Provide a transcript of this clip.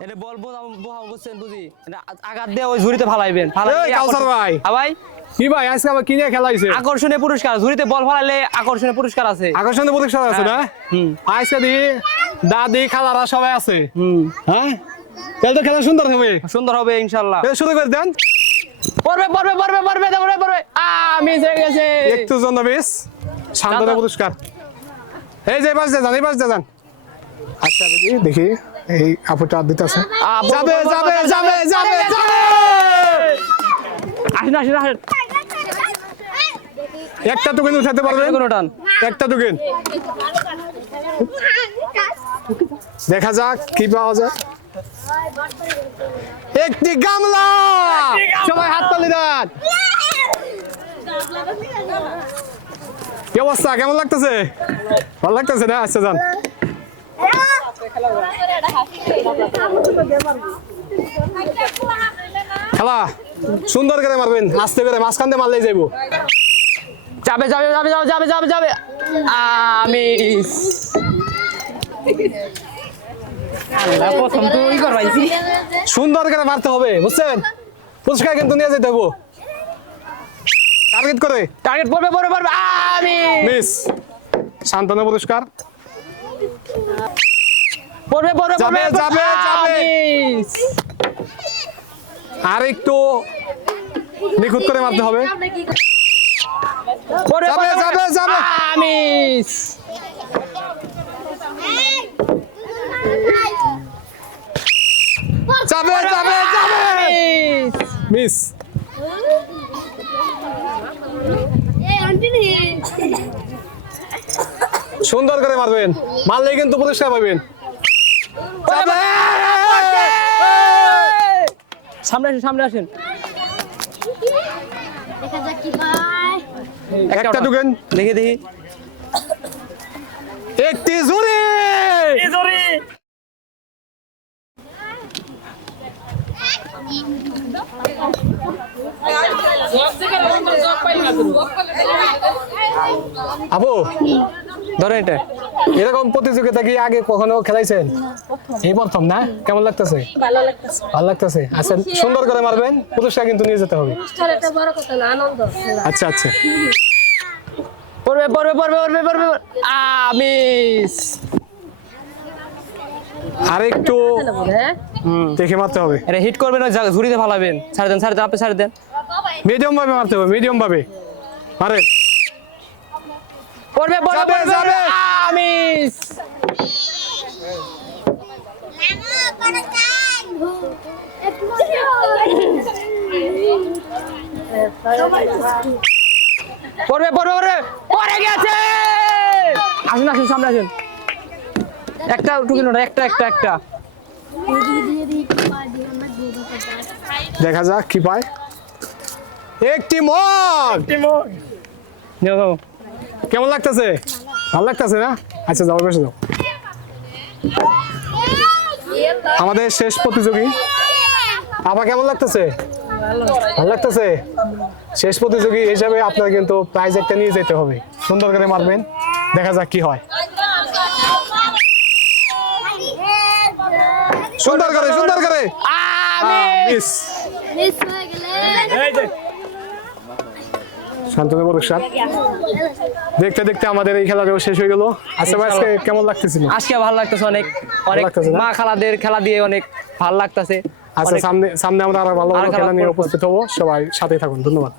এটা বলবো বোহা বুঝছেন বুঝি এটা আঘাত দিয়ে ওই ঝুরিতে ফালাইবেন এই কাউসার ভাই ভাই কি ভাই আজকে আবার কি নিয়ে খেলা হইছে আকর্ষণীয় পুরস্কার ঝুরিতে বল ফালাইলে আকর্ষণীয় পুরস্কার আছে আকর্ষণীয় পুরস্কার আছে না আজকে দি দাদি খালারা সবাই আছে হ্যাঁ তাহলে তো খেলা সুন্দর হবে ইনশাআল্লাহ শুরু করে দেন পড়বে মিস হয়ে গেছে একটু জন্য মিস শান্তনা পুরস্কার এই যে বাস যান আচ্ছা দেখি এই আপুটা দিতেছে যাবে আসেন একটা টুকেন উঠাতে পারবেন একটা টুকেন দেখা যাক কি পাওয়া যায় একটি গামলা সবাই হাত তালি দেন কি অবস্থা কেমন লাগতেছে ভালো লাগতেছে না আচ্ছা যান খেলা সুন্দর করে মারবেন আস্তে করে মাঝখান দিয়ে মারলেই যাইবো যাবে আমি সুন্দর করে মারতে হবে বুঝছেন পুরস্কার কিন্তু নিয়ে যেতে হবো টার্গেট পড়বে আমি মিস শান্তনা পুরস্কার পড়বে যাবে আর একটু নিখুঁত করে মারতে হবে যাবে আমি মিস সুন্দর করে মারবেন মারলেই কিন্তু পুরস্কার পাবেন সামনে আসেন একটা ঢুকেন দেখি একটি জুরি আপু ধরেন এটা এরকম প্রতিযোগিতা কি আগে কখনো খেলাইছেন এই প্রথম না কেমন লাগতেছে ভালো লাগতেছে আচ্ছা সুন্দর করে মারবেন পুরস্কার কিন্তু নিয়ে যেতে হবে আচ্ছা পড়বে আমি আর একটু দেখে মারতে হবে এটা হিট করবেন ওই ঝুরিতে ফালাবেন ছাড় দেন আপনি ছাড় দেন মিডিয়াম ভাবে মারতে হবে মিডিয়াম ভাবে মারেন পড়বে আমি পড়বে পড়ে গেছে আসুন সামনে আসুন একটা টুকিন একটা দেখা যাক কি পায় একটি মগ কেমন লাগতেছে ভালো লাগতেছে না আচ্ছা যাও বেশি যাও আমাদের শেষ প্রতিযোগী আপা কেমন লাগতেছে ভালো লাগতেছে শেষ প্রতিযোগী হিসাবে আপনার কিন্তু প্রাইজ একটা নিয়ে যেতে হবে সুন্দর করে মারবেন দেখা যাক কি হয় সুন্দর করে মিস শান্তনু পুরস্কার দেখতে আমাদের এই খেলাটাও শেষ হয়ে গেল আচ্ছা ভাই আজকে কেমন লাগতেছিল আজকে ভালো লাগতেছে অনেক মা খালাদের খেলা দিয়ে অনেক ভালো লাগতেছে আচ্ছা সামনে আমরা আরো ভালো খেলা নিয়ে উপস্থিত হবো সবাই সাথে থাকুন ধন্যবাদ